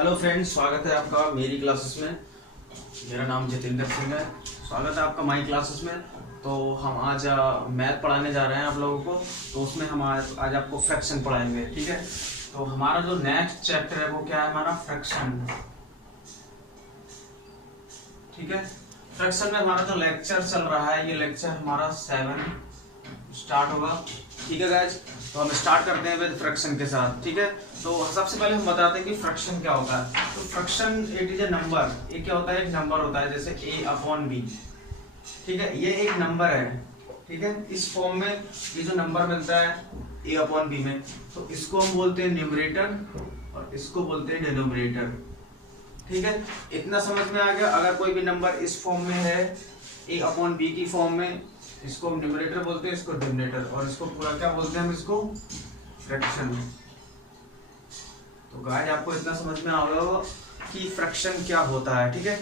Hello friends, स्वागत है आपका मेरी क्लासेस में। मेरा नाम जितेंद्र सिंह है। स्वागत है आपका माई क्लासेस में। तो हम आज मैथ पढ़ाने जा रहे हैं आप लोगों को। तो उसमें हम आज आपको फ्रैक्शन पढ़ाएंगे, ठीक है। तो हमारा जो नेक्स्ट चैप्टर है वो क्या है, हमारा फ्रैक्शन, ठीक है। फ्रैक्शन में हमारा जो लेक्चर चल रहा है, ये लेक्चर हमारा 7 स्टार्ट होगा, ठीक है गाइज। तो हम स्टार्ट करते हैं विद फ्रैक्शन के साथ, ठीक है। तो सबसे पहले हम बताते हैं कि फ्रैक्शन क्या होता है। तो fraction it is A number. ये क्या होता है, एक नंबर होता है, जैसे a/b, ठीक है। ये एक नंबर है, ठीक है। इस फॉर्म में ये जो नंबर मिलता है a/b में, तो इसको हम बोलते हैं न्यूमरेटर और इसको बोलते हैं डिनोमिनेटर, ठीक है। इतना समझ में आ गया। अगर कोई भी नंबर इस फॉर्म में है a/b की फॉर्म में, इसको हम न्यूमरेटर बोलते हैं, इसको डिनोमिनेटर, और इसको पूरा क्या बोलते हैं हम, इसको फ्रैक्शन। तो गाइस आपको इतना समझ में आ गया होगा कि फ्रैक्शन क्या होता है, ठीक है।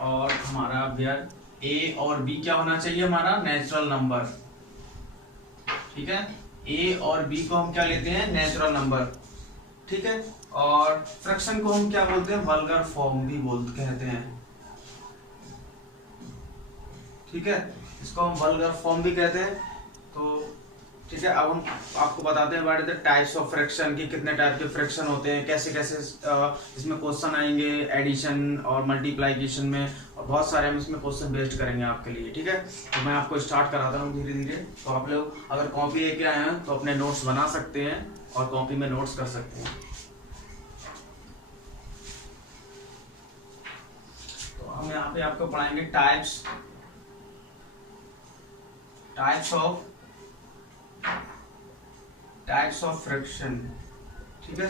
और हमारा यार a और b क्या होना चाहिए, हमारा नेचुरल नंबर, ठीक है। a और b को हम क्या लेते हैं, नेचुरल नंबर, ठीक है। और फ्रैक्शन को हम क्या बोलते हैं, वल्गर फॉर्म भी कहते हैं, ठीक है। इसको हम वल्गर फॉर्म भी कहते हैं। तो ठीक है, अब हम आपको बताते हैं what is the types of fraction, कि कितने टाइप के फ्रैक्शन होते हैं, कैसे कैसे इसमें क्वेश्चन आएंगे एडिशन और मल्टीप्लिकेशन में, और बहुत सारे हम इसमें क्वेश्चन बेस्ड करेंगे आपके लिए, ठीक है। तो मैं आपको स्टार्ट कराता हूँ धीरे धीरे। तो आप लोग अगर कॉपी लेके आए हैं तो अपने नोट्स बना सकते हैं और कॉपी में नोट्स कर सकते हैं। तो हम यहाँ पे आपको पढ़ाएंगे टाइप्स ऑफ फ्रैक्शन, ठीक है।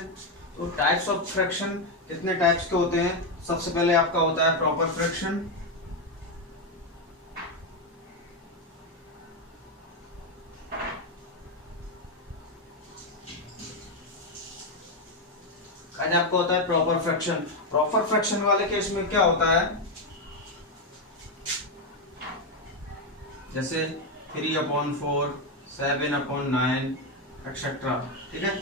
तो टाइप्स ऑफ फ्रैक्शन कितने टाइप्स के होते हैं। सबसे पहले आपका होता है प्रॉपर फ्रैक्शन, आज आपको होता है प्रॉपर फ्रैक्शन। प्रॉपर फ्रैक्शन वाले केस में क्या होता है, जैसे 3/4, 7/9 एक्सेट्रा, ठीक है।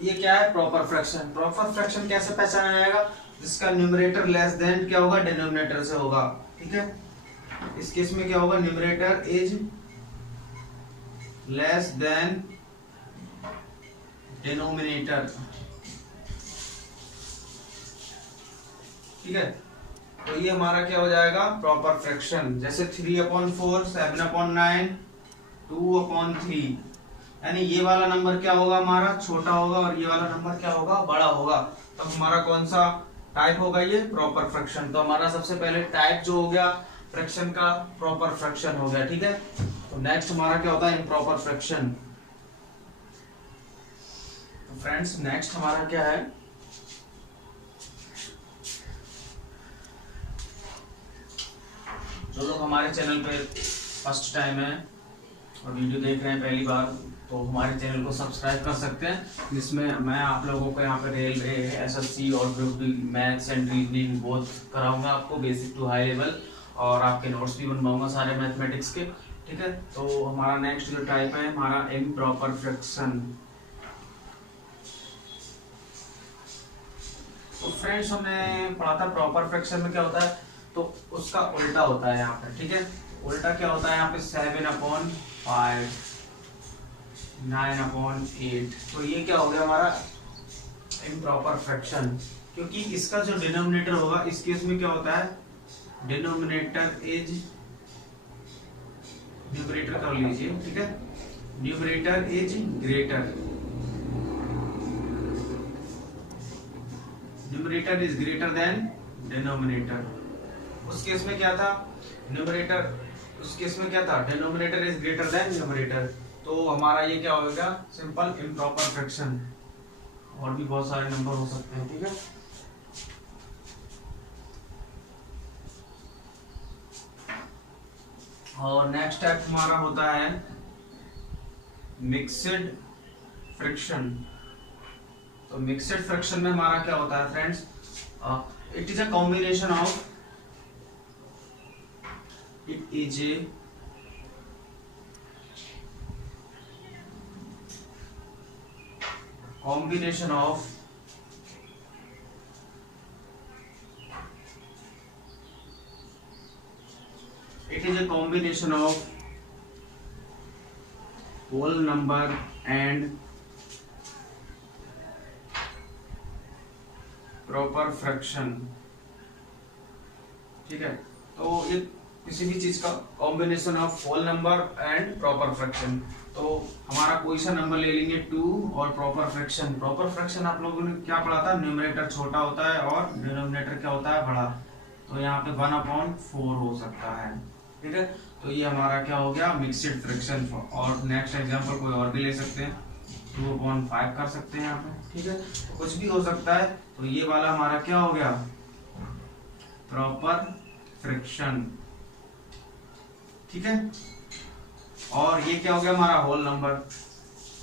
ये क्या है, प्रॉपर फ्रैक्शन। प्रॉपर फ्रैक्शन कैसे पहचाना जाएगा, जिसका न्यूमरेटर लेस देन क्या होगा, डिनोमिनेटर से होगा, ठीक है। इस केस में क्या होगा, numerator is less than denominator, ठीक है। तो ये हमारा क्या हो जाएगा, प्रॉपर फ्रैक्शन। जैसे 3/4, 7/9, 2/3, यानी ये वाला नंबर क्या होगा, हमारा छोटा होगा, और ये वाला नंबर क्या होगा, बड़ा होगा। तो हमारा कौन सा टाइप होगा, ये प्रॉपर फ्रैक्शन। तो हमारा सबसे पहले टाइप जो हो गया फ्रैक्शन का, प्रॉपर फ्रैक्शन हो गया, ठीक है। तो नेक्स्ट हमारा क्या होता है, इम्प्रॉपर फ्रैक्शन। तो फ्रेंड्स नेक्स्ट हमारा क्या है, जो लोग हमारे चैनल पे फर्स्ट टाइम है और वीडियो देख रहे हैं पहली बार, तो हमारे चैनल को सब्सक्राइब कर सकते हैं, जिसमें मैं आप लोगों को यहाँ पे रेलवे, एसएससी और group D maths and reasoning both कराऊंगा आपको, बेसिक टू हाई लेवल, और आपके नोट्स भी बनवाऊंगा सारे मैथमेटिक्स के, ठीक है। तो हमारा नेक्स्ट जो टाइप है हमारा इम्प्रॉपर फ्रैक्शन। तो फ्रेंड्स हमने पढ़ा था प्रॉपर फ्रैक्शन में क्या होता है, तो उसका उल्टा होता है यहाँ पे, ठीक है। उल्टा क्या होता है यहाँ पे, 7/5, 9/8। तो ये क्या हो गया हमारा इम्प्रॉपर फ्रैक्शन, क्योंकि इसका जो डिनोमिनेटर होगा, इस केस में क्या होता है, डिनोमिनेटर इज, न्यूमरेटर कर लीजिए, ठीक है, numerator is greater, numerator is greater than denominator. उस केस में क्या था, उस केस में क्या था, denominator is greater than numerator. तो हमारा ये क्या होगा, सिंपल इम्प्रॉपर फ्रैक्शन। और भी बहुत सारे नंबर हो सकते हैं, ठीक है। और नेक्स्ट टाइप हमारा होता है मिक्स्ड फ्रैक्शन। तो मिक्स्ड फ्रैक्शन में हमारा क्या होता है friends, it is a combination of, it is a combination of whole number and proper fraction। ठीक है, तो ये किसी भी चीज का combination of whole number and proper fraction. तो हमारा कोई सा नंबर ले लेंगे 2 और प्रॉपर फ्रैक्शन। प्रॉपर फ्रैक्शन आप लोगों ने क्या पढ़ा था, न्यूमरेटर छोटा होता है और डिनोमिनेटर क्या होता है, बड़ा। तो यहाँ पे 1/4 हो सकता है। ठीक है, तो ये हमारा क्या हो गया, मिक्स्ड फ्रैक्शन। और नेक्स्ट एग्जांपल कोई और भी ले सकते हैं, 2/5 कर सकते हैं यहाँ पे। ठीक है, तो कुछ भी हो सकता है। तो ये वाला हमारा क्या हो गया, प्रॉपर फ्रैक्शन। ठीक है, और ये क्या हो गया हमारा होल नंबर।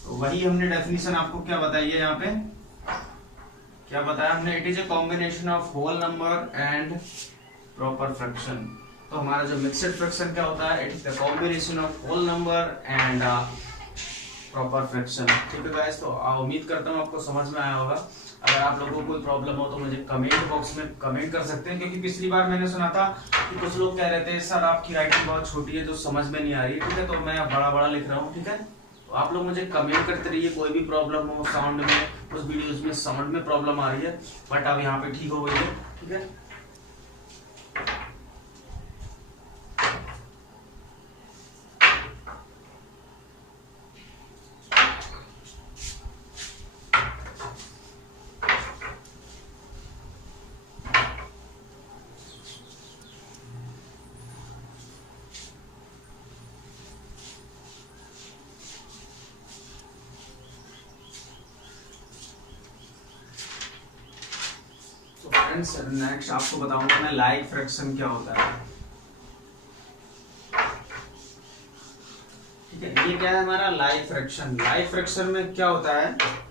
तो वही हमने डेफिनेशन आपको क्या बताई है, यहाँ पे क्या बताया हमने, it is a combination of whole number and proper fraction. तो हमारा जो मिक्स्ड फ्रैक्शन क्या होता है, it is the combination of whole number and proper fraction. ठीक है गाइस, तो उम्मीद करता हूँ आपको समझ में आया होगा। अगर आप लोगों को कोई प्रॉब्लम हो तो मुझे कमेंट बॉक्स में कमेंट कर सकते हैं, क्योंकि पिछली बार मैंने सुना था कि कुछ लोग कह रहे थे सर आपकी राइटिंग बहुत छोटी है तो समझ में नहीं आ रही है। ठीक है, तो मैं बड़ा बड़ा लिख रहा हूँ। ठीक है, तो आप लोग मुझे कमेंट करते रहिए, कोई भी प्रॉब्लम हो साउंड में, उस वीडियोज में साउंड में प्रॉब्लम आ रही है, बट अब यहाँ पे ठीक हो गई है। ठीक है, नेक्स्ट आपको बताऊंगा मैं लाइक फ्रैक्शन क्या होता है। ठीक है, ये क्या है हमारा लाइक फ्रैक्शन। लाइक फ्रैक्शन में क्या होता है,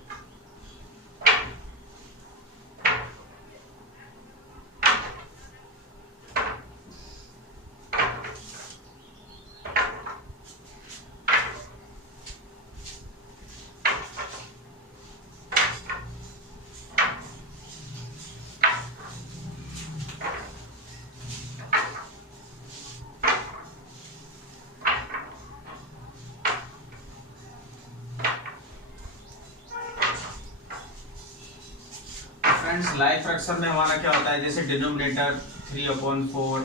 फ्रेंड्स लाइक फ्रैक्शन में हमारा क्या होता है, जैसे डिनोमिनेटर 3/4,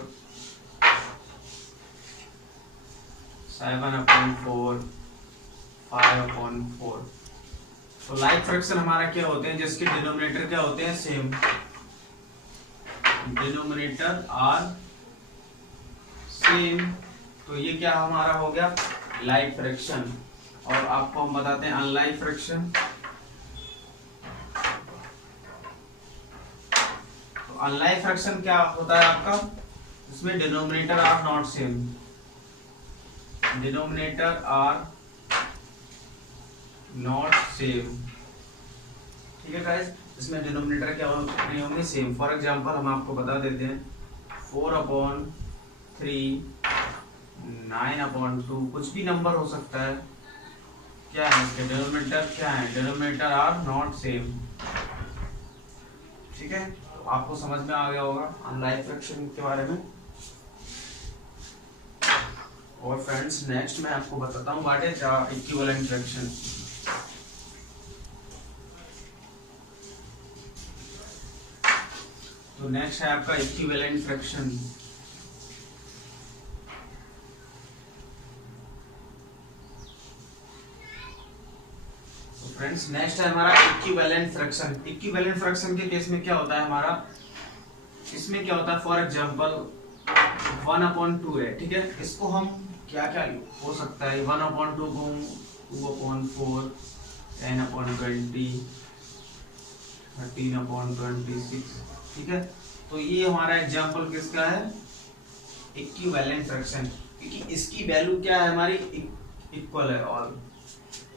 7/4, 5/4। तो लाइक फ्रैक्शन हमारा क्या होते हैं, जिसके डिनोमिनेटर क्या होते हैं, सेम। Denominator are same. तो ये क्या हमारा हो गया लाइक फ्रैक्शन। और आपको हम बताते हैं अनलाइक फ्रैक्शन। अनलाइक फ्रैक्शन क्या होता है आपका, इसमें denominator are not same. Denominator are not same. ठीक है गाइस, इसमें डिनोमिनेटर क्या नहीं होंगे, सेम। फॉर एग्जांपल हम आपको बता देते हैं 4/3, 9/2, कुछ भी नंबर हो सकता है। क्या है इसके डिनोमिनेटर, क्या है डिनोमिनेटर आर नॉट सेम। ठीक है, आपको समझ में आ गया होगा अनलाइक फ्रैक्शन के बारे में। और फ्रेंड्स नेक्स्ट मैं आपको बताता हूँ व्हाट इज इक्विवेलेंट फ्रैक्शन। तो नेक्स्ट है आपका इक्विवेलेंट फ्रैक्शन। फ्रेंड्स नेक्स्ट है हमारा इक्विवेलेंट फ्रैक्शन। इक्विवेलेंट फ्रैक्शन के केस में क्या होता है हमारा, इसमें क्या होता है, फॉर एग्जांपल 1/2 है। ठीक है, इसको हम क्या क्या हो सकता है, 1/2 को 2/4, 10/20, 13/26। ठीक है, तो ये हमारा एग्जांपल किसका है, इक्विवेलेंट फ्रैक्शन, क्योंकि इसकी वैल्यू क्या है हमारी इक्वल है। और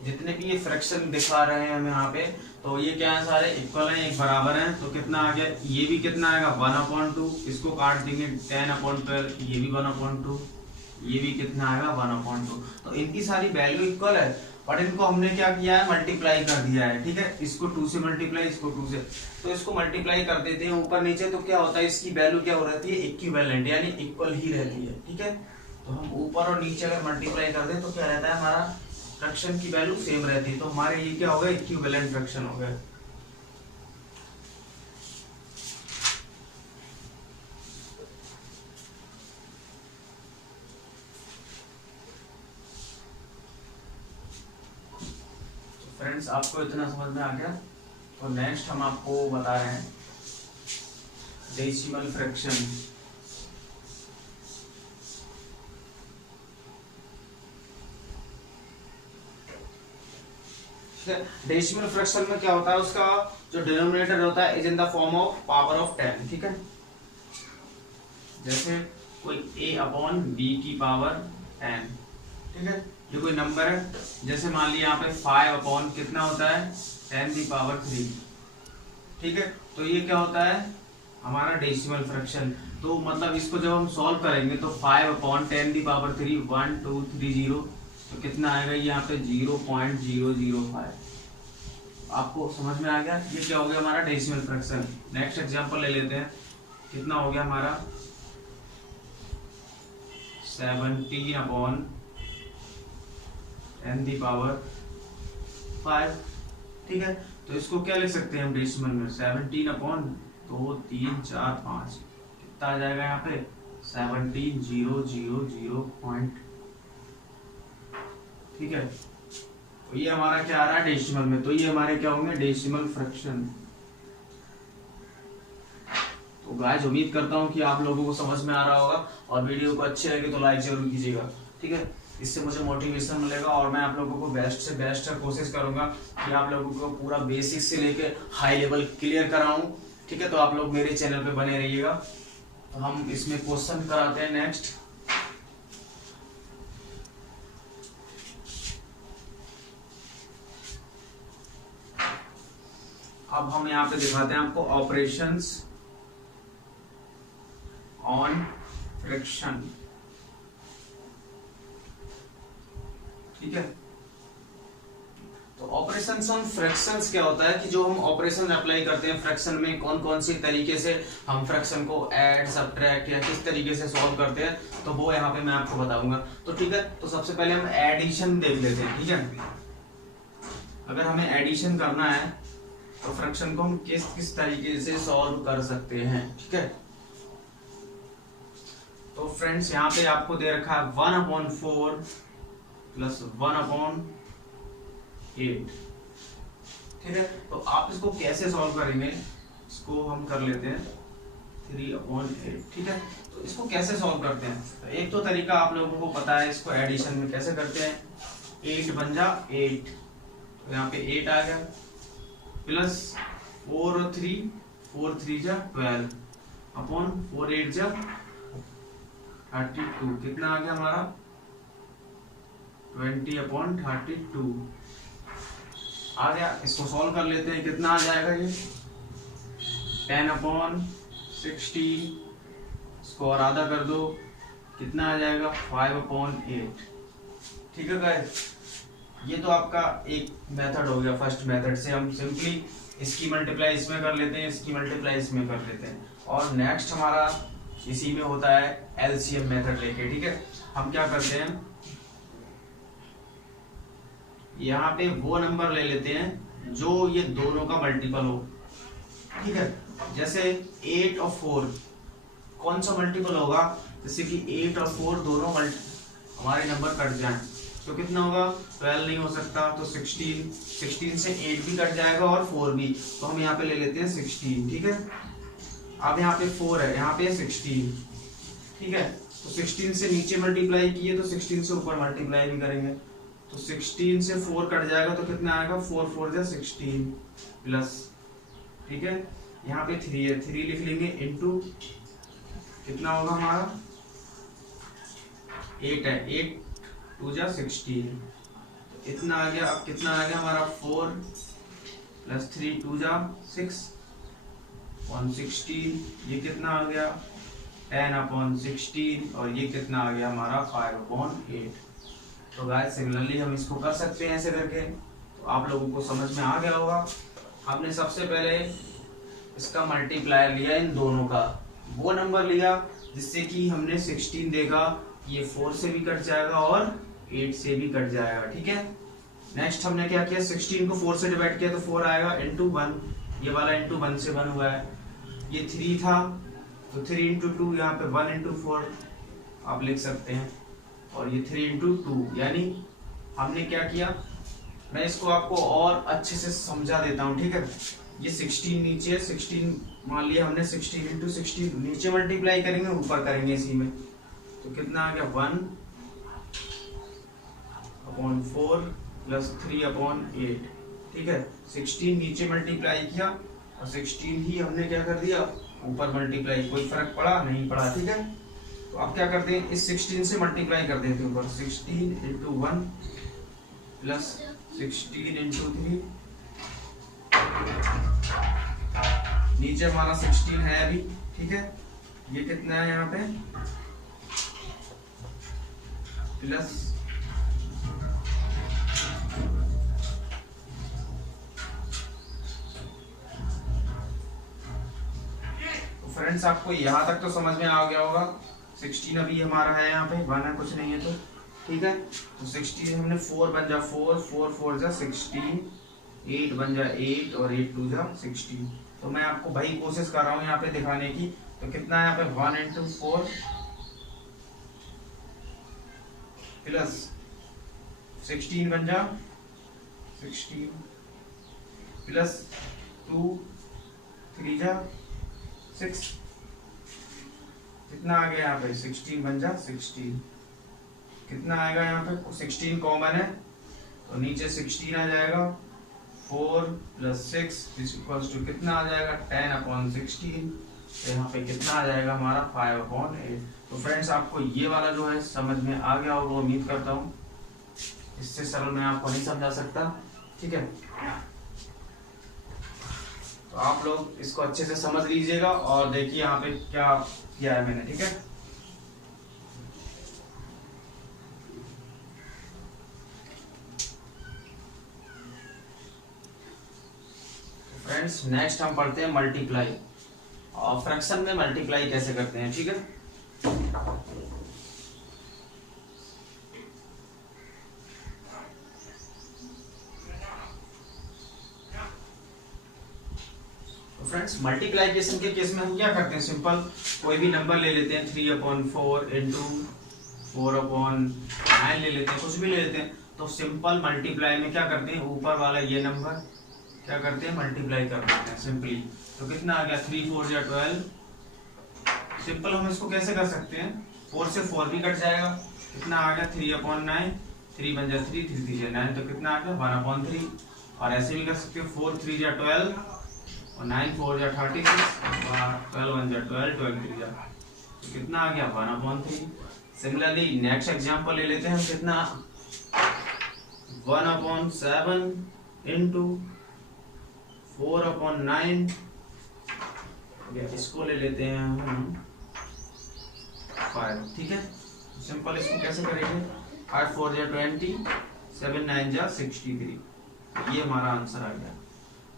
जितने भी ये फ्रैक्शन दिखा रहे हैं हम यहाँ पे, तो ये क्या है, सारे इक्वल हैं, एक बराबर हैं। तो कितना आ गया, ये भी कितना आएगा 1/2, इसको काट देंगे 10/12, ये भी 1/2, ये भी कितना आएगा 1/2। तो इनकी सारी वैल्यू इक्वल है, बट इनको हमने क्या किया है, मल्टीप्लाई कर दिया है। ठीक है, इसको 2 से मल्टीप्लाई, इसको 2 से, तो इसको मल्टीप्लाई कर देते हैं ऊपर नीचे, तो क्या होता है, इसकी वैल्यू क्या हो रहती है, इक्विवेलेंट, यानी इक्वल ही रहती है। ठीक है, तो हम ऊपर और नीचे अगर मल्टीप्लाई कर दें तो क्या रहता है, हमारा फ्रैक्शन की वैल्यू सेम रहती है। तो हमारे ये क्या हो गया, इक्विवेलेंट फ्रैक्शन हो गया। फ्रेंड्स, आपको इतना समझ में आ गया। तो नेक्स्ट हम आपको बता रहे हैं डेसिमल फ्रैक्शन। डेसिमल फ्रैक्शन में क्या होता है, उसका जो डिनोमिनेटर होता है is in the form of power of 10। ठीक है, जैसे कोई a/b की पावर 10। ठीक है, ये कोई नंबर है, जैसे मान लिया यहाँ पे 5 कितना होता है, 10⁻3। ठीक है, तो ये क्या होता है, हमारा डेसिमल फ्रैक्शन। तो मतलब इसको जब हम सॉल्व करेंगे तो 5/10⁻3 1 2 3 0, तो कितना आएगा यहाँ पे 0.005। आपको समझ में आ गया, ये क्या हो गया हमारा डेसिमल फ्रैक्शन। नेक्स्ट एग्जांपल ले लेते हैं, कितना हो गया हमारा 17/10⁵। ठीक है, तो इसको क्या लिख सकते हैं हम डेसिमल में, 17/2 3 4 5, कितना आ जाएगा यहाँ पे 17,000. ठीक है, तो ये हमारा क्या आ रहा है डेसिमल में, तो ये हमारे क्या होंगे डेसिमल फ्रैक्शन। तो गाइस, उम्मीद करता हूँ कि आप लोगों को समझ में आ रहा होगा, और वीडियो को अच्छे लगे तो लाइक जरूर कीजिएगा। ठीक है, इससे मुझे मोटिवेशन मिलेगा, और मैं आप लोगों को बेस्ट से बेस्ट कोशिश करूंगा कि आप लोगों को पूरा बेसिक से लेके हाई लेवल क्लियर कराऊं। ठीक है, तो आप लोग मेरे चैनल पे बने रहिएगा। तो हम इसमें क्वेश्चन कराते हैं नेक्स्ट। अब हम यहाँ पे दिखाते हैं आपको ऑपरेशंस ऑन फ्रिक्शन। ठीक है, तो ऑपरेशंस ऑन फ्रैक्शंस क्या होता है कि जो हम ऑपरेशन अप्लाई करते हैं फ्रैक्शन में, कौन कौन सी तरीके से हम फ्रैक्शन को ऐड सब्ट्रैक्ट या किस तरीके से सॉल्व करते हैं, तो वो यहाँ पे मैं आपको बताऊंगा। तो ठीक है, तो सबसे पहले हम एडिशन देख लेते हैं। ठीक है, अगर हमें एडिशन करना है तो फ्रैक्शन को हम किस किस तरीके से सॉल्व कर सकते हैं। ठीक है, तो फ्रेंड्स, यहाँ पे आपको दे रखा है 1/4 + 1/8। ठीक है, तो आप इसको कैसे सॉल्व करेंगे, इसको हम कर लेते हैं 3/8। ठीक है, तो इसको कैसे सॉल्व करते हैं, तो एक तो तरीका आप लोगों को पता है, इसको एडिशन में कैसे करते हैं, 8 बन जा 8, तो यहाँ पे 8 आ गया, प्लस 4 और 3, 4 3 जा 12 अपॉन 4 8 जा 32, कितना आ गया हमारा 20/32 आ गया। इसको सॉल्व कर लेते हैं, कितना आ जाएगा ये 10/16, इसको और आधा कर दो, कितना आ जाएगा 5/8। ठीक है गाइस, ये तो आपका एक मेथड हो गया। फर्स्ट मेथड से हम सिंपली इसकी मल्टीप्लाई इसमें कर लेते हैं, इसकी मल्टीप्लाई इसमें कर लेते हैं, और नेक्स्ट हमारा इसी में होता है एलसीएम मेथड लेके। ठीक है, हम क्या करते हैं, यहाँ पे वो नंबर ले लेते हैं जो ये दोनों का मल्टीपल हो। ठीक है, जैसे 8 और 4 कौन सा मल्टीपल होगा, जैसे कि 8 और 4 दोनों हमारे नंबर कट जाएं, तो कितना होगा 12 नहीं हो सकता, तो 16 से 8 भी कट जाएगा और 4 भी, तो हम यहाँ पे ले लेते हैं 16। ठीक है, अब यहाँ पे 4 है, यहाँ पे 16। ठीक है, तो 16 से नीचे मल्टीप्लाई किए तो 16 से ऊपर मल्टीप्लाई भी करेंगे, तो 16 से 4 कट जाएगा, तो कितना आएगा 4 4 जा 16 प्लस। ठीक है, यहाँ पे 3 है, 3 लिख लेंगे इनटू, कितना होगा हमारा 8 है, 8 2 जा 16, तो इतना आ गया। अब कितना आ गया हमारा 4 + 3 2 जा 6 116, ये कितना आ गया 10/16 और ये कितना आ गया हमारा 5/8। तो गाइस सिमिलरली हम इसको कर सकते हैं ऐसे करके। तो आप लोगों को समझ में आ गया होगा। हमने सबसे पहले इसका मल्टीप्लायर लिया इन दोनों का, वो नंबर लिया जिससे कि हमने 16 देखा ये 4 से भी कट जाएगा और 8 से भी कट जाएगा, ठीक है। नेक्स्ट हमने क्या किया, 16 को 4 से डिवाइड किया तो 4 आएगा इंटू 1, ये वाला इंटू 1 से 1 हुआ है। ये 3 था तो 3 इंटू 2, यहाँ पे 1 इंटू 4 आप लिख सकते हैं, और ये 3 इंटू 2, यानी हमने क्या किया, मैं इसको आपको और अच्छे से समझा देता हूँ, ठीक है। ये 16 नीचे, 16 मान लिया हमने, 16 इंटू 16 नीचे मल्टीप्लाई करेंगे, ऊपर करेंगे इसी में, तो कितना आ गया 1/4 प्लस 3/8, ठीक है। 16 नीचे मल्टीप्लाई किया और 16 ही हमने क्या कर दिया ऊपर मल्टीप्लाई, कोई फर्क पड़ा नहीं पड़ा, ठीक है। तो आप क्या करते हैं, इस 16 से मल्टीप्लाई कर देते हैं ऊपर, 16 इंटू 1 प्लस 16 इंटू 3, नीचे हमारा 16 है अभी, ठीक है। ये कितना है यहाँ पे प्लस, तो फ्रेंड्स आपको यहाँ तक तो समझ में आ गया होगा। 16 अभी हमारा है यहाँ पे, 1 है, कुछ नहीं है, तो ठीक है। तो 16 हमने 4 बन जा 4, 4 4 जा 16, 8 बन जा 8 और 8 2 जा 16। तो मैं आपको भाई कोशिश कर रहा हूँ यहाँ पे दिखाने की। तो कितना है यहाँ पे 1 इंटू 4 प्लस 16 बन जा 16 प्लस 2 3 जा 6, कितना आ गया यहाँ पे 16 बन जा 16, कितना आएगा यहाँ पे 16 कॉमन है तो नीचे 16 आ जाएगा, 4 प्लस 6 इक्वल्स टू कितना आ जाएगा 10/16, तो यहाँ पे कितना आ जाएगा हमारा 5/8। तो फ्रेंड्स आपको ये वाला जो है समझ में आ गया होगा, उम्मीद करता हूँ। इससे सरल मैं आपको नहीं समझा सकता, ठीक है। तो आप लोग इसको अच्छे से समझ लीजिएगा और देखिए यहाँ पे क्या किया है मैंने, ठीक है। फ्रेंड्स नेक्स्ट हम पढ़ते हैं मल्टीप्लाई, और फ्रैक्शन में मल्टीप्लाई कैसे करते हैं, ठीक है। तो फ्रेंड्स मल्टीप्लाइकेशन के केस में हम क्या करते हैं, सिंपल कोई भी नंबर ले लेते हैं, 3/4 इंटू 4/9 ले लेते हैं, कुछ भी ले लेते हैं। तो सिंपल मल्टीप्लाई में क्या करते हैं, ऊपर वाला ये नंबर क्या करते हैं मल्टीप्लाई कर देते हैं सिंपली। तो कितना आ गया 3 4 या 12। सिंपल हम इसको कैसे कर सकते हैं, 4 से 4 भी कट जाएगा, कितना आ गया 3/9, 3 बन जा 3, 3 3 9, तो कितना आ गया 1/3। और ऐसे भी कर सकते हो 4 3 या 12 और 9 4 या 36, 12 1 या 12, 12 3 या, तो कितना आ गया 1/3। सिमिलरली नेक्स्ट एग्जांपल ले लेते हैं हम, कितना 1/7 इंटू 4/9, इसको ले लेते हैं हम 5, ठीक है। सिंपल इसको कैसे करेंगे, 8 4 जा 20, 7 9 जा 63, ये हमारा आंसर आ गया।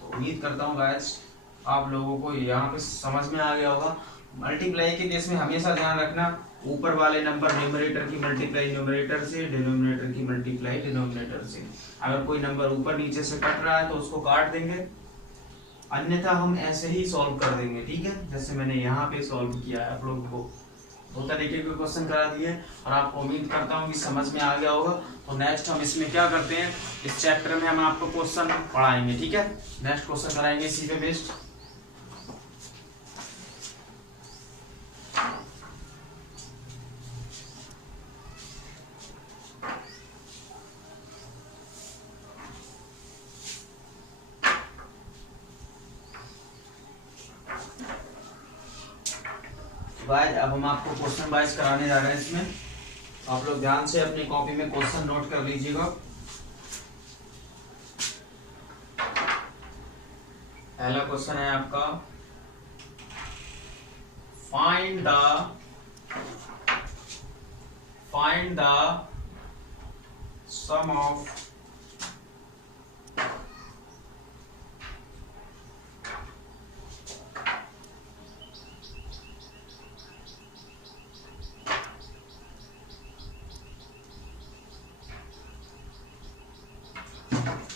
तो उम्मीद करता हूँ गाइस आप लोगों को यहाँ पे समझ में आ गया होगा। मल्टीप्लाई के केस में हमेशा ध्यान रखना, ऊपर वाले नंबर न्यूमरेटर की मल्टीप्लाई न्यूमरेटर से, डिनोमिनेटर की मल्टीप्लाई डिनोमिनेटर से। अगर कोई नंबर ऊपर नीचे से कट रहा है तो उसको काट देंगे, अन्यथा हम ऐसे ही सॉल्व कर देंगे, ठीक है। जैसे मैंने यहाँ पे सॉल्व किया है, आप लोगों को 2 तरीके के क्वेश्चन करा दिए और आपको उम्मीद करता हूँ कि समझ में आ गया होगा। तो नेक्स्ट हम इसमें क्या करते हैं, इस चैप्टर में हम आपको क्वेश्चन पढ़ाएंगे, ठीक है। नेक्स्ट क्वेश्चन कराएंगे इसी पे बेस्ड। गाइस अब हम आपको क्वेश्चन वाइज कराने जा रहे हैं इसमें, आप लोग ध्यान से अपनी कॉपी में क्वेश्चन नोट कर लीजिएगा। पहला क्वेश्चन है आपका, find the find the sum of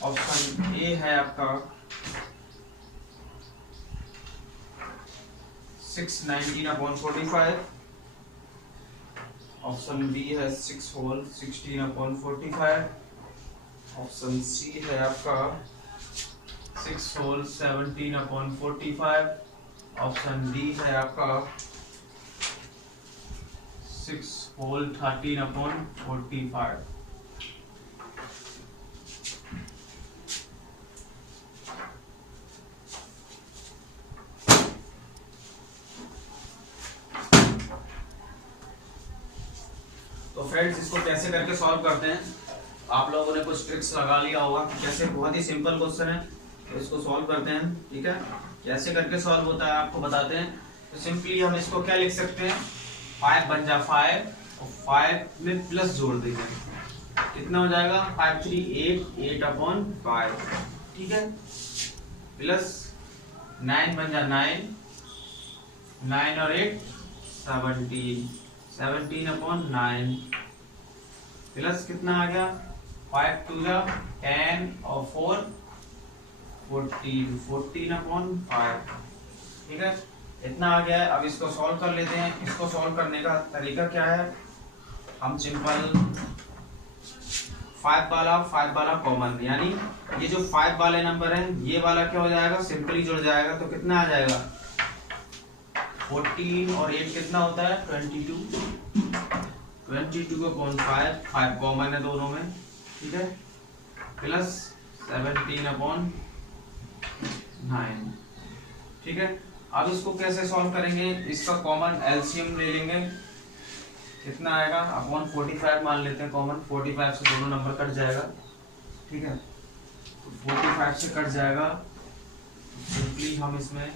option A है आपका 619/45, ऑप्शन बी है 6 होल 16/45, ऑप्शन सी है आपका 6 होल 17/45, ऑप्शन डी है आपका 6 होल 13/45। तो फ्रेंड्स इसको कैसे करके सॉल्व करते हैं, आप लोगों ने कुछ ट्रिक्स लगा लिया होगा कैसे, बहुत ही सिंपल क्वेश्चन है। तो इसको सॉल्व करते हैं, ठीक है। कैसे करके सॉल्व होता है आपको बताते हैं। तो सिंपली हम इसको क्या लिख सकते हैं, 5 बन जा 5 और 5 में प्लस जोड़ देंगे, कितना हो जाएगा 5 3 8 8/5, ठीक है। प्लस 9 बन जा 9 9 और 8 17 17/9, प्लस कितना आ गया 5 2 जा 10 और 4 14 14/5, ठीक है। इतना आ गया है। अब इसको सॉल्व कर लेते हैं। इसको सॉल्व करने का तरीका क्या है, हम सिंपल 5 वाला कॉमन, यानी ये जो 5 वाले नंबर हैं ये वाला क्या हो जाएगा, सिंपली जुड़ जाएगा। तो कितना आ जाएगा 14 और 8 कितना होता है 22 22/5, 5 कॉमन है दोनों में, ठीक है। प्लस 17/9, ठीक है। अब इसको कैसे सॉल्व करेंगे, इसका कॉमन एलसीएम ले लेंगे, कितना आएगा अपॉन 45 मान लेते हैं कॉमन। 45 से दोनों नंबर कट जाएगा, ठीक है। तो 45 से कट जाएगा, सिंपली हम इसमें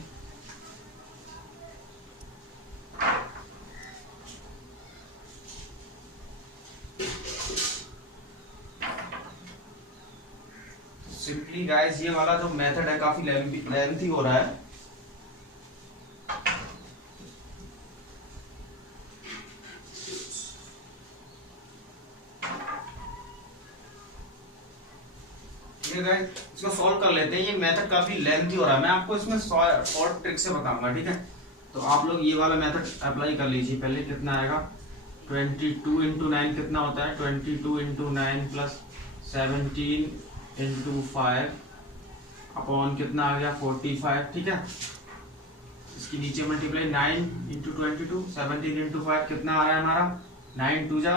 सिंपली गाइस ये वाला जो मेथड है काफी लेंथी हो रहा है। ठीक है गाइस, इसको सॉल्व कर लेते हैं। ये मेथड काफी लेंथी हो रहा है, मैं आपको इसमें शॉर्ट ट्रिक से बताऊंगा, ठीक है। तो आप लोग ये वाला मेथड अप्लाई कर लीजिए। पहले कितना आएगा 22 × 9 कितना होता है 22 × 9 प्लस 17 × 5 अपॉन कितना आ गया 45, ठीक है। इसकी नीचे मल्टीप्लाई 9 × 22 17 × 5 कितना आ रहा है हमारा 9 2 जा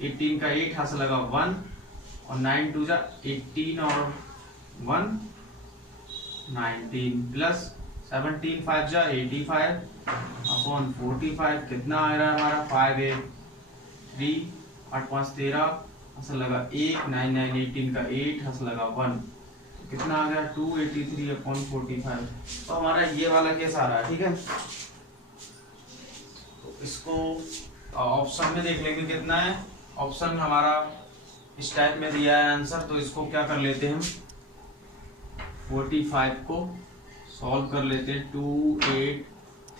18 का 8 हाथ लगा 1 और 9 2 जा 18 और 1 19 प्लस 17 5 जा 85 अपॉन 45 कितना आ रहा है हमारा 5 8 3 8 5 13 हंस लगा 1 9 9 18 का 8 हंस लगा 1, तो कितना आ गया 283/45। तो हमारा ये वाला केस आ रहा है, ठीक है। तो इसको ऑप्शन में देख लेंगे कितना है। ऑप्शन हमारा इस टाइप में दिया है आंसर, तो इसको क्या कर लेते हैं हम 45 को सॉल्व कर लेते हैं 2 8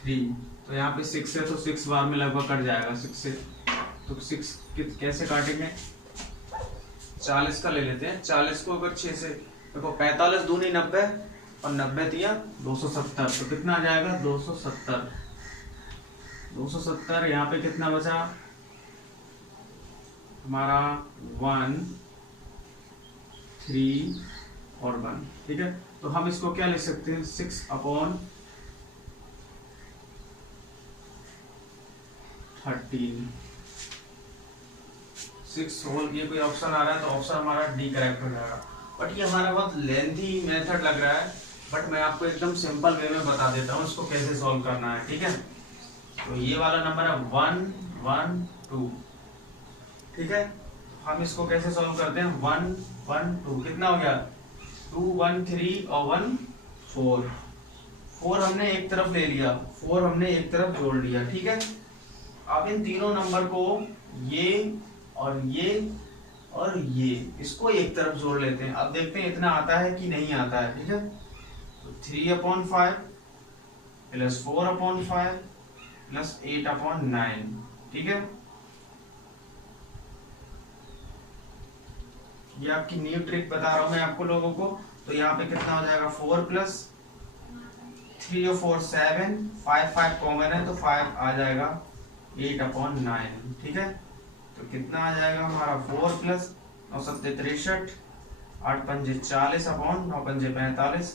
3। तो यहाँ पे 6 है तो 6 बार में लगभग कट जाएगा 6 से। तो 6 कैसे काटेंगे 40 का ले लेते हैं। 40 को अगर 6 से देखो 45 दूनी 90 और 90 दिया 270, तो कितना आ जाएगा 270। 270 यहाँ पे कितना बचा हमारा 1 3 और 1, ठीक है। तो हम इसको क्या लिख सकते हैं 6/13। ये कोई ऑप्शन आ रहा है तो ऑप्शन हमारा डी करेक्ट हो जाएगा। बट ये हमारा बहुत लेंथी मेथड लग रहा है, बट मैं आपको एकदम सिंपल वे में बता देता हूँ इसको कैसे सॉल्व करना है, ठीक है। तो ये वाला नंबर है 1 1 2, ठीक है। हम इसको कैसे सॉल्व करते हैं 1 1 2 कितना हो गया 2 1 3 और 1 4। 4 हमने एक तरफ ले लिया, 4 हमने एक तरफ जोड़ लिया, ठीक है। अब इन तीनों नंबर को ये और ये और ये इसको एक तरफ जोड़ लेते हैं। अब देखते हैं इतना आता है कि नहीं आता है। ठीक है, तो 3/5 प्लस 4/5 प्लस 8/9। ठीक है, ये आपकी न्यू ट्रिक बता रहा हूं मैं आपको लोगों को। तो यहाँ पे कितना हो जाएगा 4 प्लस 3 और 4 7, 5 कॉमन है तो 5 आ जाएगा 8/9। ठीक है, तो कितना आ जाएगा हमारा 4 प्लस 9 7 63, 8 पंजे 40 अपॉन 9 पंजे 45।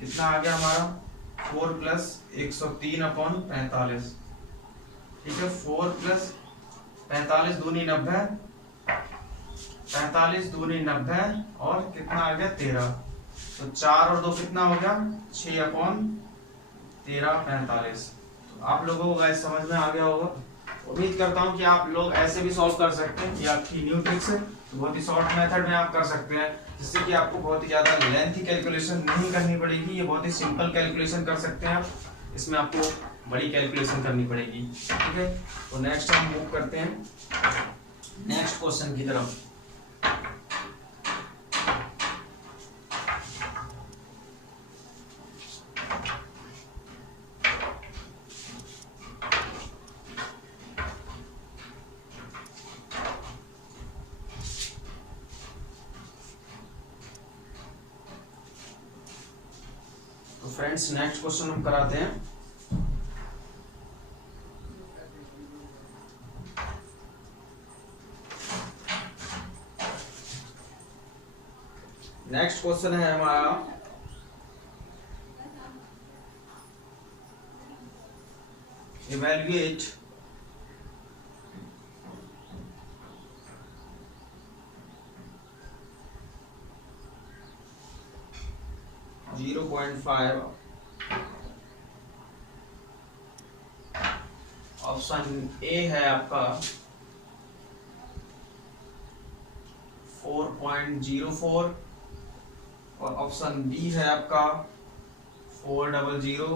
कितना आ गया हमारा 4 प्लस 103/45। ठीक है, 4 प्लस 45 दूनी 90, 45 दूनी 90 और कितना आ गया 13। तो 4 और 2 कितना हो गया 6/13 45। तो आप लोगों को गाइस समझ में आ गया होगा। उम्मीद करता हूं कि आप लोग ऐसे भी सॉल्व कर सकते हैं। ये आपकी न्यू ट्रिक्स है, तो बहुत ही शॉर्ट मेथड में आप कर सकते हैं, जिससे कि आपको बहुत ही ज्यादा लेंथी कैलकुलेशन नहीं करनी पड़ेगी। ये बहुत ही सिंपल कैलकुलेशन कर सकते हैं आप, इसमें आपको बड़ी कैलकुलेशन करनी पड़ेगी। ठीक है, तो नेक्स्ट हम मूव करते हैं नेक्स्ट क्वेश्चन की तरफ। तो फ्रेंड्स नेक्स्ट क्वेश्चन हम कराते हैं। नेक्स्ट क्वेश्चन है हमारा इवैल्यूएट (0.5) ऑप्शन ए है आपका 4.04 और ऑप्शन बी है आपका 400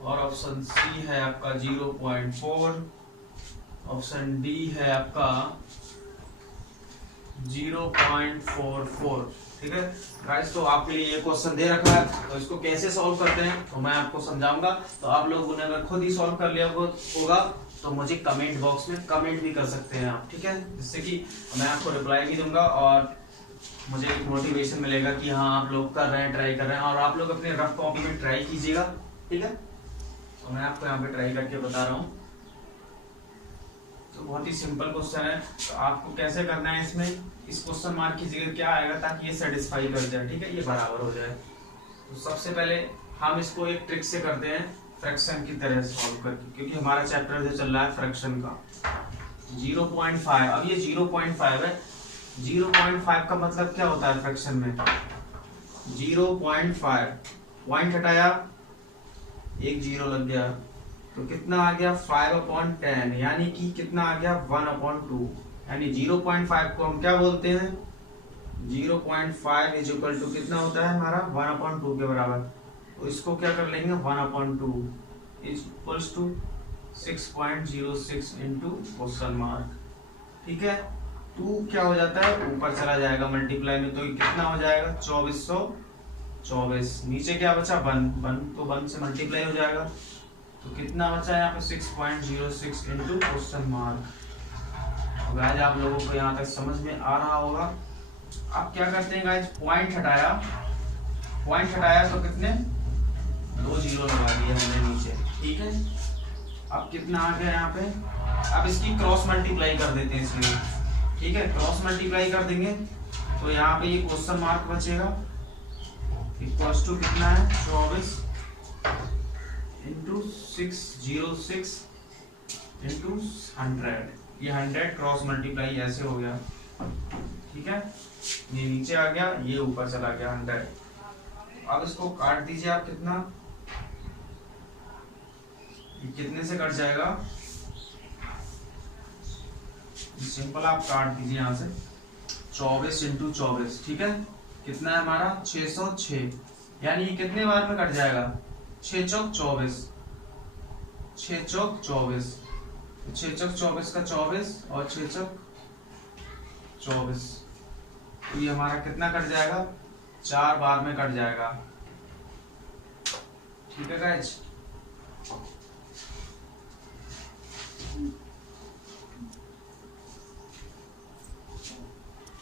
और ऑप्शन सी है आपका 0.4, ऑप्शन डी है आपका 0.44। ठीक है गाइस, तो आपके लिए ये क्वेश्चन दे रखा है, तो इसको कैसे सॉल्व करते हैं तो मैं आपको समझाऊंगा। तो आप लोगों ने अगर खुद ही सॉल्व कर लिया होगा तो मुझे कमेंट बॉक्स में कमेंट भी कर सकते हैं आप। ठीक है, जिससे कि मैं आपको रिप्लाई भी दूंगा और मुझे एक मोटिवेशन मिलेगा कि हाँ आप लोग कर रहे हैं, ट्राई कर रहे हैं। और आप लोग अपने रफ कॉपी में ट्राई कीजिएगा। ठीक है, तो मैं आपको यहाँ पे ट्राई करके बता रहा हूँ। तो बहुत ही सिंपल क्वेश्चन है, तो आपको कैसे करना है, इसमें इस क्वेश्चन मार्क की जगह क्या आएगा ताकि ये सेटिस्फाई कर जाए। ठीक है, ये बराबर हो जाए। तो सबसे पहले हम इसको एक ट्रिक से करते हैं, फ्रैक्शन की तरह सॉल्व करके, क्योंकि हमारा चैप्टर जो चल रहा है फ्रैक्शन का। 0.5, अब ये 0.5 है। 0.5 का मतलब क्या होता है फ्रैक्शन में? 0.5 पॉइंट हटाया, एक जीरो लग गया, तो कितना आ गया 5/10, यानी कि कितना आ गया 1/2। यानी 0.5 को हम क्या बोलते हैं? 0.5 इज इक्वल टू कितना होता है हमारा 1/2 के बराबर। तो इसको क्या कर लेंगे 1/2 is equals to 6.06 into question mark. ठीक है, 2 क्या हो जाता है ऊपर चला जाएगा मल्टीप्लाई में, तो कितना हो जाएगा 2424। नीचे क्या बचा 1 तो 1 से मल्टीप्लाई हो जाएगा, तो कितना बचा है यहाँ पे 6.06 इंटू क्वेश्चन मार्क। गाइस आप लोगों को यहाँ तक समझ में आ रहा होगा। अब क्या करते हैं गाइस, पॉइंट हटाया तो कितने 2 जीरो लगा दिया हमने नीचे। ठीक है, अब कितना आ गया यहाँ पे, अब इसकी क्रॉस मल्टीप्लाई कर देते हैं इसलिए। ठीक है, क्रॉस मल्टीप्लाई कर देंगे तो यहाँ पे ये क्वेश्चन मार्क बचेगा, इक्वल्स टू कितना है 24 इंटू 606 इंटू 100। ये 100 क्रॉस मल्टीप्लाई ऐसे हो गया। ठीक है, ये नीचे आ गया, ये ऊपर चला गया 100। अब इसको काट दीजिए आप, कितना ये कितने से कट जाएगा, सिंपल आप काट दीजिए यहाँ से 24 इंटू 24। ठीक है, कितना है हमारा 606, यानी ये कितने बार में कट जाएगा 6 चौक 24, 6 चौक 24। 6 चौक 24 का 24 और 6 चौक 24, तो ये हमारा कितना कट जाएगा, 4 बार में कट जाएगा। ठीक है गाइज,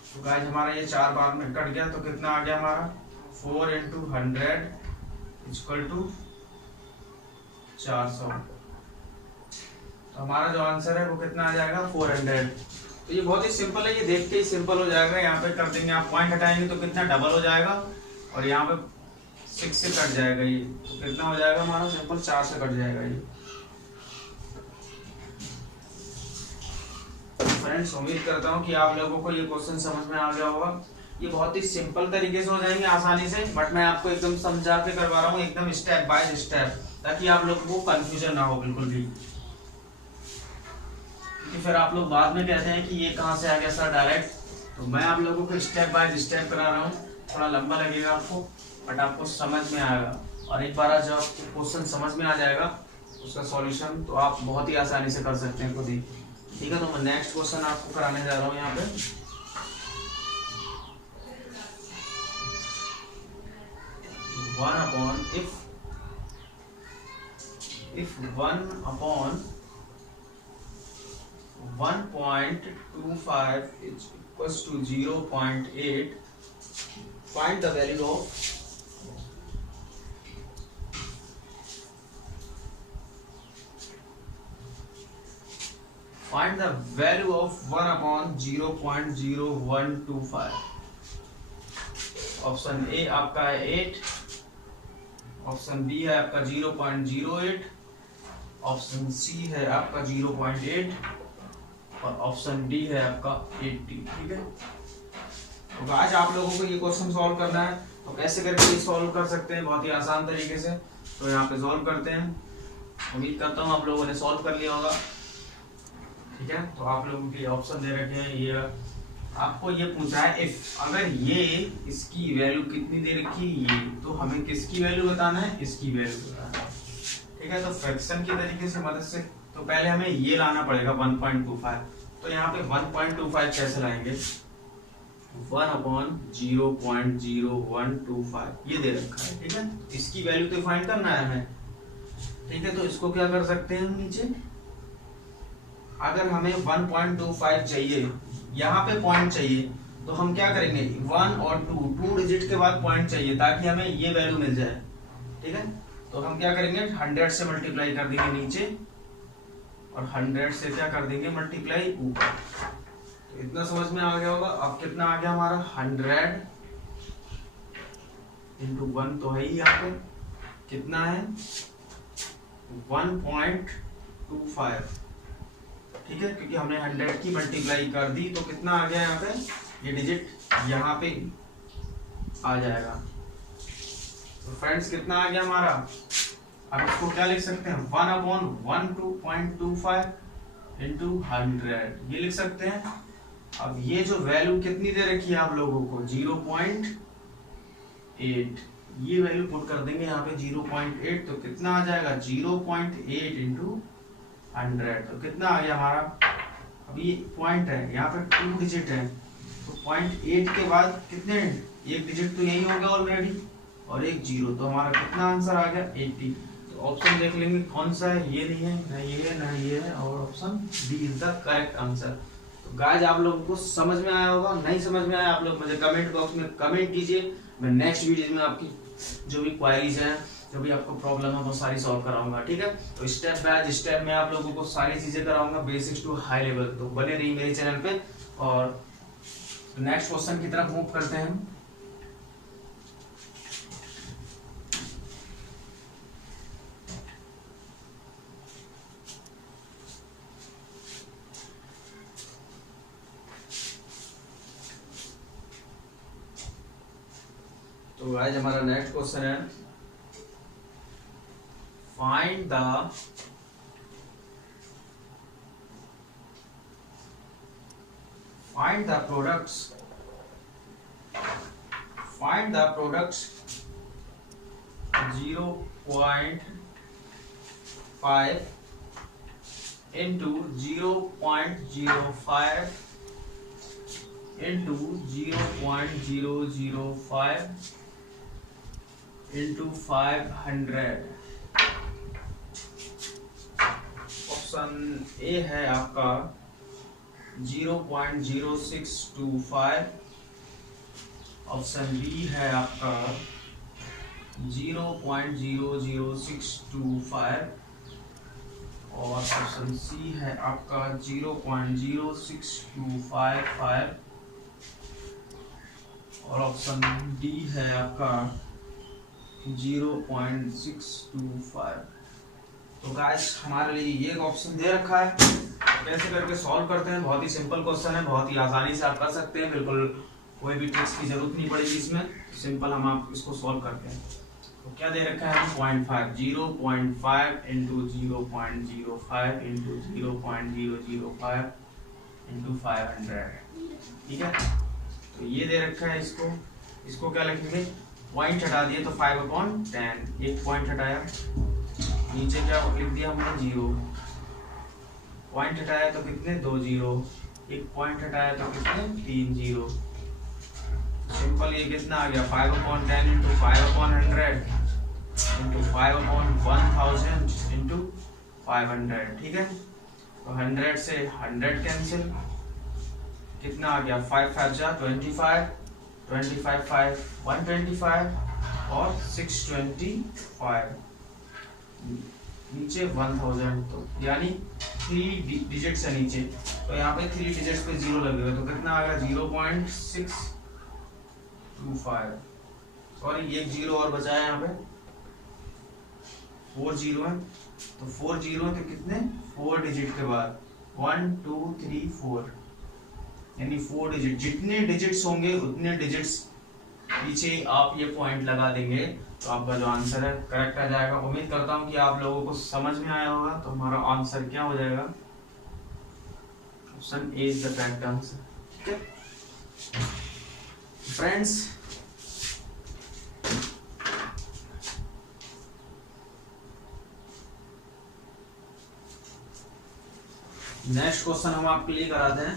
तो गाइज हमारा ये 4 बार में कट गया, तो कितना आ गया हमारा 4 × 100 = 400। तो हमारा जो आंसर है वो कितना आ जाएगा 400। तो ये बहुत ही सिंपल है, ये देख के ही सिंपल हो जाएगा। यहाँ पे कर देंगे आप पॉइंट हटाएंगे तो कितना डबल हो जाएगा, और यहाँ पे 6 से कट जाएगा ये, तो कितना हो जाएगा हमारा सिंपल 4 से कट जाएगा ये। फ्रेंड्स उम्मीद करता हूँ कि आप लोगों को ये क्वेश्चन समझ में आ गया होगा। ये बहुत ही सिंपल तरीके से हो जाएंगे आसानी से, बट मैं आपको एकदम समझा के करवा रहा हूँ, एकदम स्टेप बाय स्टेप, ताकि आप लोगों को कंफ्यूजन ना हो बिल्कुल भी। क्योंकि फिर आप लोग बाद में कहते हैं कि ये कहाँ से आ गया सर डायरेक्ट, तो मैं आप लोगों को स्टेप बाय स्टेप करा रहा हूँ। थोड़ा लंबा लगेगा आपको, बट आपको समझ में आएगा, और एक बार जब आपको क्वेश्चन समझ में आ जाएगा उसका सॉल्यूशन तो आप बहुत ही आसानी से कर सकते हैं खुद ही। ठीक है, तो मैं नेक्स्ट क्वेश्चन आपको कराने जा रहा हूँ यहाँ पे। if 1/1.25 is equals to 0.8, find the value of find the value of 1/0.0125। Option A आपका है 8, ऑप्शन बी है आपका 0.08, ऑप्शन सी है आपका 0.8 और ऑप्शन डी है आपका 80। ठीक है, तो आज आप लोगों को ये क्वेश्चन सॉल्व करना है, तो कैसे करके ये सॉल्व कर सकते हैं बहुत ही आसान तरीके से। तो यहाँ पे सॉल्व करते हैं, उम्मीद करता हूँ आप लोगों ने सॉल्व कर लिया होगा। ठीक है, तो आप लोगों के ऑप्शन दे रखे हैं, ये आपको ये पूछा है इफ, अगर ये इसकी वैल्यू कितनी दे रखी है ये, तो हमें किसकी वैल्यू बताना है, इसकी वैल्यू बताना है। ठीक है, तो फ्रैक्शन की तरीके से मदद से तो पहले हमें ये लाना पड़ेगा 1.25। तो यहाँ पे 1.25 कैसे लाएंगे, 1/0.0125 ये दे रखा है। ठीक है, इसकी वैल्यू तो फाइंड करना है हमें। ठीक है, तो इसको क्या कर सकते हैं हम नीचे, अगर हमें 1.25 चाहिए, यहाँ पे पॉइंट चाहिए, तो हम क्या करेंगे 1 और 2 डिजिट के बाद पॉइंट चाहिए ताकि हमें ये वैल्यू मिल जाए। ठीक है, तो हम क्या करेंगे 100 से मल्टीप्लाई कर देंगे नीचे, और 100 से क्या कर देंगे मल्टीप्लाई ऊपर। तो इतना समझ में आ गया होगा। अब कितना आ गया हमारा 100 × 1 तो है ही, यहाँ पे कितना है 1.25। ठीक है, क्योंकि हमने 100 की मल्टीप्लाई कर दी, तो कितना आ गया यहाँ पे, ये डिजिट यहाँ पे आ जाएगा। तो फ्रेंड्स कितना आ गया हमारा, अब इसको क्या लिख सकते हैं 1/1.25 × 100 ये लिख सकते हैं। अब ये जो वैल्यू कितनी दे रखी है आप लोगों को 0.8, ये वैल्यू पुट कर देंगे यहाँ पे 0.8, तो कितना आ जाएगा 0.8 × 100, तो कितना आ गया हमारा, अब ये पॉइंट है यहाँ पे 2 डिजिट है, तो 0.8 के बाद कितने, एक डिजिट तो यही हो गया ऑलरेडी और एक 0, तो हमारा कितना आंसर आ गया 80। तो ऑप्शन देख लेंगे कौन सा है, ये नहीं है, ना ये है, ना ये है, और option D is the correct answer. तो गाइस आप लोगों को समझ में आया होगा, नहीं समझ में आया आप लोग मुझे कमेंट बॉक्स में कमेंट कीजिए। मैं नेक्स्ट वीडियो में आपकी जो भी क्वारीज हैं, जो भी आपको प्रॉब्लम है वो सारी सॉल्व कराऊंगा। ठीक है, तो स्टेप बाय स्टेप मैं आप लोगों को सारी चीजें कराऊंगा, बेसिक्स टू हाई लेवल। तो बने रहिए मेरे चैनल पे, और नेक्स्ट क्वेश्चन की तरफ मूव करते हैं। तो आज हमारा नेक्स्ट क्वेश्चन है find the products 0.5 into 0.05 into 0.005 into 500। Option A है आपका 0.0625, ऑप्शन बी है आपका 0.00625 और ऑप्शन सी है आपका 0.06255 और ऑप्शन डी है आपका 0.625। तो गाइस हमारे लिए ये ऑप्शन दे रखा है, कैसे करके सॉल्व करते हैं। बहुत ही सिंपल क्वेश्चन है, बहुत ही आसानी से आप कर सकते हैं, बिल्कुल कोई भी ट्रिक्स की जरूरत नहीं पड़ेगी इसमें, सिंपल हम आप इसको सॉल्व करते हैं। तो क्या दे रखा है, 0.5 इंटू 0.05 इंटू 0.005 इंटू 500, ठीक है। तो ये दे रखा है, इसको क्या लिखेंगे, पॉइंट हटा दिए तो 5/10, एक पॉइंट हटाया, नीचे क्या लिख दिया हमने 0, पॉइंट हटाया तो कितने 2 0, एक पॉइंट हटाया तो कितने 3 0। सिंपल ये कितना आ गया 5/10 इंटू 5/100 इंटू 5/1000 इंटू 500, ठीक है। तो 100 से 100 कैंसिल, कितना आ गया 5 5 जा 25, 25 5 125 और 625, नीचे 1000, तो यानी 3 डिजिट से नीचे, तो यहाँ पे 3 डिजिट्स पे 0 लगेगा, तो कितना आ गया 0.625, सॉरी एक 0 और बचा है यहाँ पे, 4 0 है, तो 4 0 तो कितने 4 डिजिट के बाद 1 2 3 4, यानी 4 डिजिट, जितने डिजिट्स होंगे उतने डिजिट्स पीछे आप ये पॉइंट लगा देंगे, तो आपका जो आंसर है करेक्ट आ जाएगा। उम्मीद करता हूँ कि आप लोगों को समझ में आया होगा। तो हमारा आंसर क्या हो जाएगा, option A is the correct answer, ठीक है फ्रेंड्स। नेक्स्ट क्वेश्चन हम आपके लिए कराते हैं।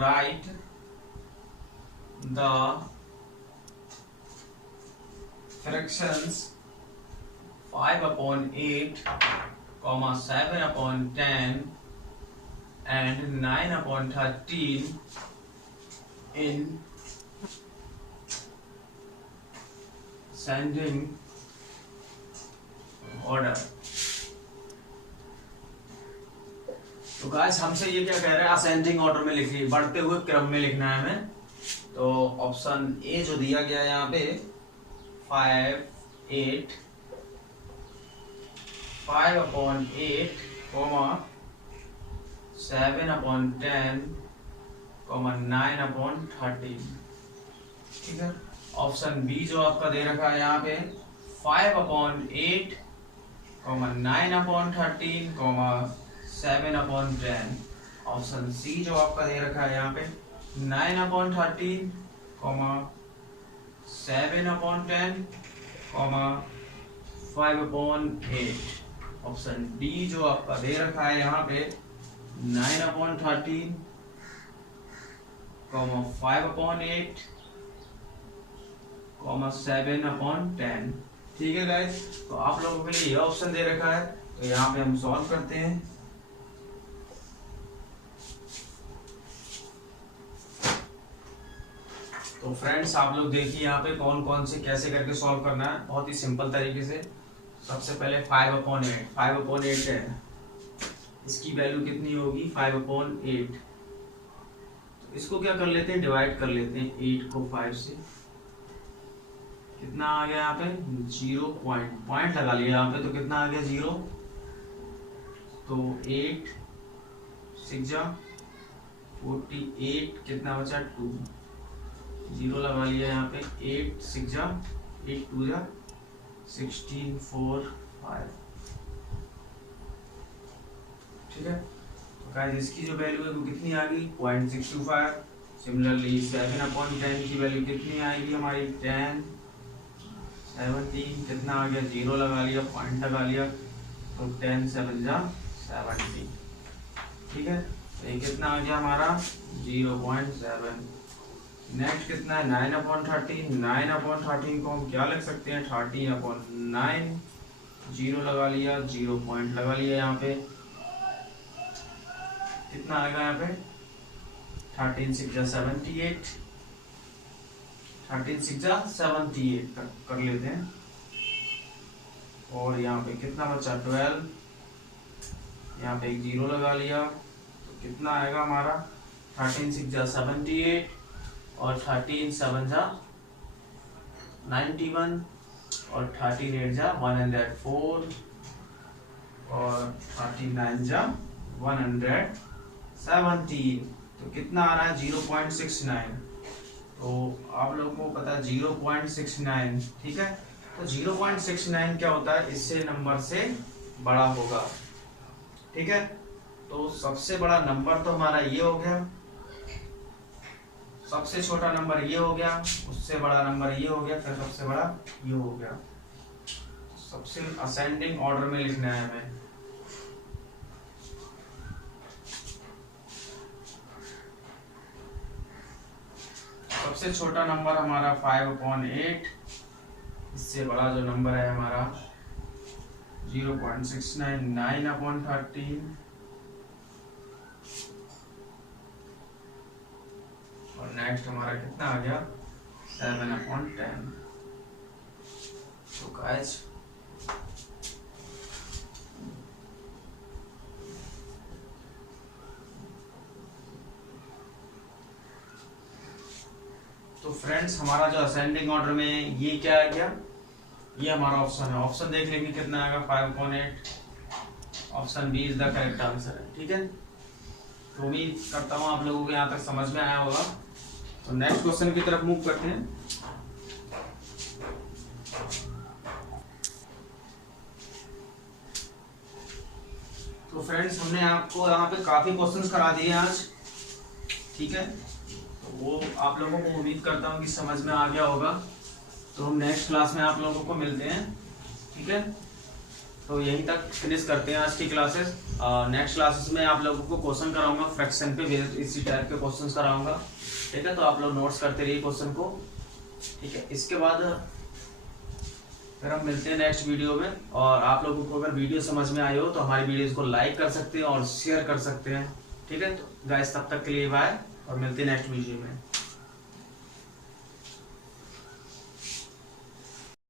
Write the fractions 5/8, 7/10 and 9/13 in ascending order। तो गाइस हमसे ये क्या कह रहे हैं, असेंडिंग ऑर्डर में लिखिए, बढ़ते हुए क्रम में लिखना है हमें। तो ऑप्शन ए जो दिया गया है यहाँ पे 5 8 5/8, 7/10, 9/13, ठीक है। ऑप्शन बी जो आपका दे रखा है यहाँ पे 5/8, 9/13, 7/10। ऑप्शन सी जो आपका दे रखा है यहाँ पे 9/13, 7/10, 5/8। ऑप्शन डी जो आपका दे रखा है यहाँ पे 9/13, 5/8, 7/10, ठीक है गाइस। तो आप लोगों के लिए ये ऑप्शन दे रखा है, तो यहाँ पे हम सॉल्व करते हैं। तो फ्रेंड्स आप लोग देखिए यहाँ पे कौन कौन से कैसे करके सॉल्व करना है, बहुत ही सिंपल तरीके से। सबसे पहले 5/8 है, इसकी वैल्यू कितनी होगी 5/8। तो इसको क्या कर लेते हैं, डिवाइड कर लेते हैं 8 को 5 से, कितना आ गया यहाँ पे 0 पॉइंट लगा लिया यहाँ पे, तो कितना आ गया 0, तो 8 6 48, कितना बचा 2, 0 लगा लिया यहाँ पे, 8 6 8 2 1645। ठीक है, तो गाइस इसकी जो वैल्यू है वो कितनी आ गई 0.625। सिमिलरली 7/10 की वैल्यू कितनी आएगी हमारी 10। 17 कितना आ गया, 0 लगा लिया, पॉइंट लगा लिया, तो 10 7 जा 70। ठीक है, तो ये कितना आ गया हमारा 0.7। नेक्स्ट कितना है 9/13। 9/13 को हम क्या लिख सकते हैं 30/9। 0 लगा लिया, 0 पॉइंट लगा लिया, यहाँ पे कितना आएगा, यहाँ पे 13 6 जा 78। 13 6 जा 78 कर लेते हैं। और यहाँ पे कितना बचा 12, यहाँ पे एक 0 लगा लिया, तो कितना आएगा हमारा 13 6 जा 78 और 13 7 जा 91 और 13 8 जा 104 और 39 जा 117। तो कितना आ रहा है 0.69। तो आप लोगों को पता है 0.69। ठीक है, तो 0.69 क्या होता है, इससे नंबर से बड़ा होगा। ठीक है, तो सबसे बड़ा नंबर तो हमारा ये हो गया, सबसे छोटा नंबर ये हो गया, उससे बड़ा नंबर ये हो गया, फिर सबसे बड़ा ये हो गया। सबसे असेंडिंग ऑर्डर में लिखना है हमें। सबसे छोटा नंबर हमारा 5/8, इससे बड़ा जो नंबर है हमारा 0.69। 9/13 और नेक्स्ट हमारा कितना आ गया 7/10। तो गाइस तो फ्रेंड्स हमारा जो असेंडिंग ऑर्डर में ये क्या आ गया, ये हमारा ऑप्शन है। ऑप्शन देख लेंगे कितना आएगा 5/8। Option B is the correct answer है। ठीक है, तो उम्मीद करता हूँ आप लोगों को यहाँ तक समझ में आया होगा। तो नेक्स्ट क्वेश्चन की तरफ मूव करते हैं। तो फ्रेंड्स हमने आपको यहाँ पे काफी क्वेश्चंस करा दिए आज। ठीक है, तो वो आप लोगों को उम्मीद करता हूँ कि समझ में आ गया होगा। तो हम नेक्स्ट क्लास में आप लोगों को मिलते हैं। ठीक है, तो यहीं तक फिनिश करते हैं आज की क्लासेस। नेक्स्ट क्लासेस में आप लोगों को क्वेश्चन कराऊंगा फ्रैक्शन पे, इसी टाइप के क्वेश्चंस कराऊंगा। ठीक है, तो आप लोग नोट्स करते रहिए क्वेश्चन को। ठीक है, इसके बाद फिर हम मिलते हैं नेक्स्ट वीडियो में। और आप लोगों को अगर वीडियो समझ में आई हो तो हमारी वीडियोस को लाइक कर सकते हैं और शेयर कर सकते हैं। ठीक है, तो गाइस तब तक के लिए बाय और मिलते हैं नेक्स्ट वीडियो में।